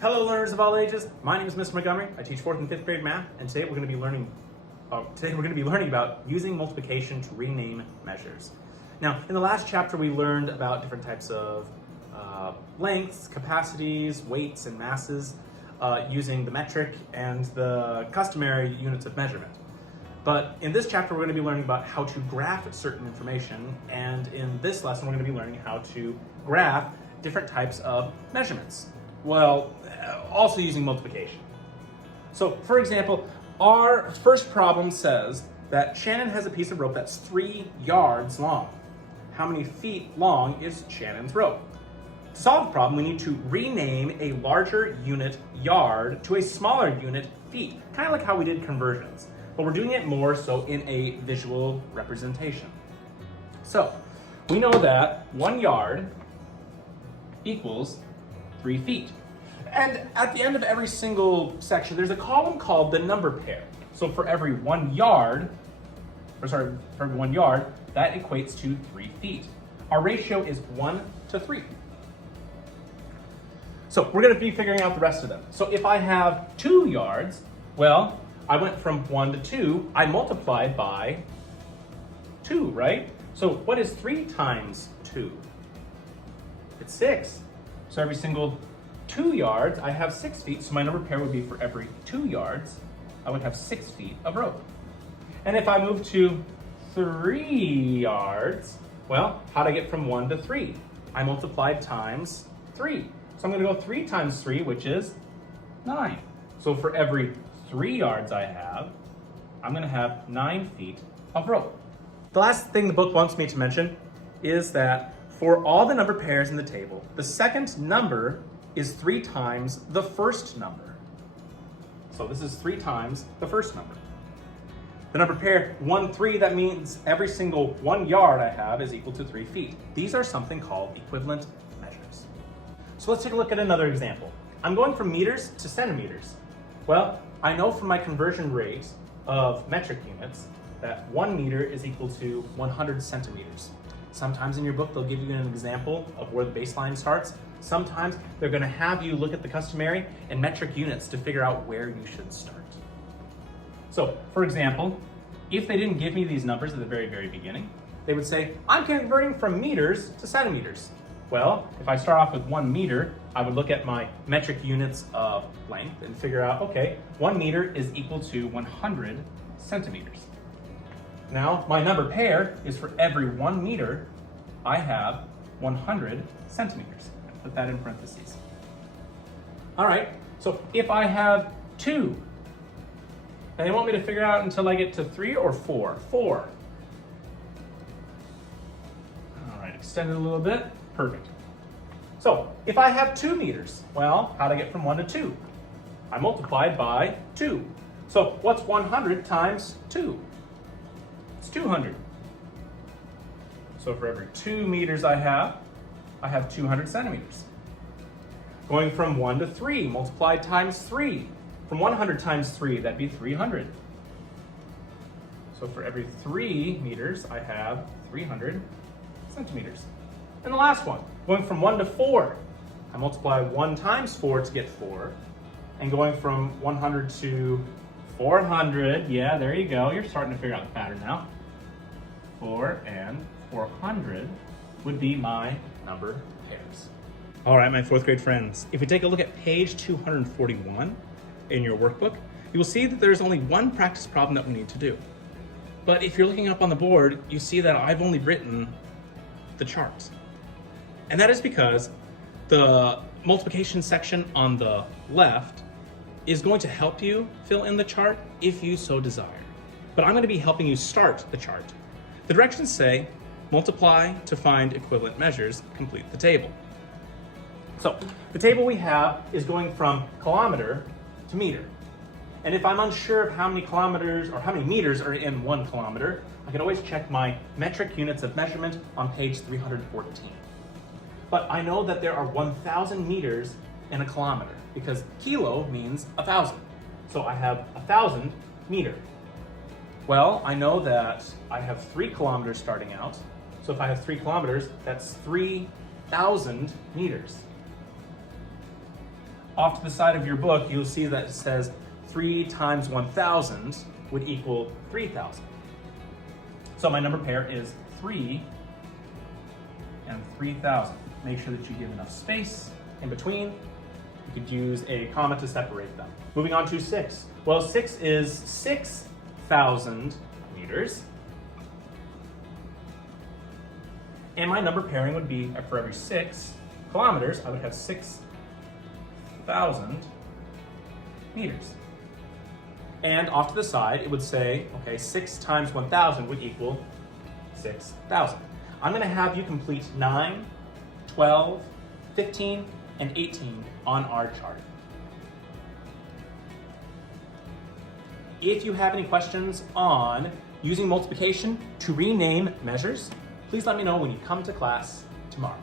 Hello learners of all ages, my name is Mr. Montgomery. I teach 4th and 5th grade math, and today we're going to be learning about using multiplication to rename measures. Now, in the last chapter we learned about different types of lengths, capacities, weights, and masses using the metric and the customary units of measurement. But in this chapter we're going to be learning about how to graph certain information, and in this lesson we're going to be learning how to graph different types of measurements. Well, also using multiplication. So, for example, our first problem says that Shannon has a piece of rope that's 3 yards long. How many feet long is Shannon's rope? To solve the problem, we need to rename a larger unit yard to a smaller unit feet, kind of like how we did conversions, but we're doing it more so in a visual representation. So, we know that 1 yard equals 3 feet. And at the end of every single section, there's a column called the number pair. So for every 1 yard, for every 1 yard, that equates to 3 feet. Our ratio is 1 to 3. So we're going to be figuring out the rest of them. So if I have 2 yards, well, I went from 1 to 2, I multiplied by 2, right? So what is 3 times 2? It's 6. So every single 2 yards, I have 6 feet, so my number pair would be for every 2 yards, I would have 6 feet of rope. And if I move to 3 yards, well, how'd I get from 1 to 3? I multiplied times 3. So I'm gonna go 3 times 3, which is 9. So for every 3 yards I have, I'm gonna have 9 feet of rope. The last thing the book wants me to mention is that for all the number pairs in the table, the second number is 3 times the first number. So this is 3 times the first number. The number pair 1, 3, that means every single 1 yard I have is equal to 3 feet. These are something called equivalent measures. So let's take a look at another example. I'm going from meters to centimeters. Well, I know from my conversion rate of metric units that 1 meter is equal to 100 centimeters. Sometimes in your book, they'll give you an example of where the baseline starts. Sometimes they're going to have you look at the customary and metric units to figure out where you should start. So, for example, if they didn't give me these numbers at the very, very beginning, they would say, I'm converting from meters to centimeters. Well, if I start off with 1 meter, I would look at my metric units of length and figure out, okay, 1 meter is equal to 100 centimeters. Now, my number pair is for every 1 meter, I have 100 centimeters. Put that in parentheses. All right, so if I have 2, and they want me to figure out until I get to 3 or 4? 4. All right, extend it a little bit. Perfect. So if I have 2 meters, well, how'd I get from 1 to 2? I multiplied by 2. So what's 100 times 2? It's 200. So for every 2 meters I have 200 centimeters. Going from 1 to 3, multiplied times 3. From 100 times 3, that'd be 300. So for every 3 meters, I have 300 centimeters. And the last one, going from 1 to 4, I multiply 1 times 4 to get 4. And going from 100 to 400, yeah, there you go. You're starting to figure out the pattern now. 4 and 400 would be my number pairs. All right, my 4th grade friends, if we take a look at page 241 in your workbook, you will see that there's only one practice problem that we need to do. But if you're looking up on the board, you see that I've only written the chart. And that is because the multiplication section on the left is going to help you fill in the chart if you so desire. But I'm going to be helping you start the chart. The directions say, multiply to find equivalent measures, complete the table. So the table we have is going from kilometer to meter. And if I'm unsure of how many kilometers or how many meters are in 1 kilometer, I can always check my metric units of measurement on page 314. But I know that there are 1,000 meters in a kilometer because kilo means 1,000. So I have 1,000 meter. Well, I know that I have 3 kilometers starting out. So if I have 3 kilometers, that's 3,000 meters. off to the side of your book, you'll see that it says 3 times 1,000 would equal 3,000. So my number pair is 3 and 3,000. Make sure that you give enough space in between. You could use a comma to separate them. Moving on to 6. Well, 6 is 6,000 meters. And my number pairing would be, for every 6 kilometers, I would have 6,000 meters. And off to the side, it would say, okay, 6 times 1,000 would equal 6,000. I'm gonna have you complete 9, 12, 15, and 18 on our chart. If you have any questions on using multiplication to rename measures, please let me know when you come to class tomorrow.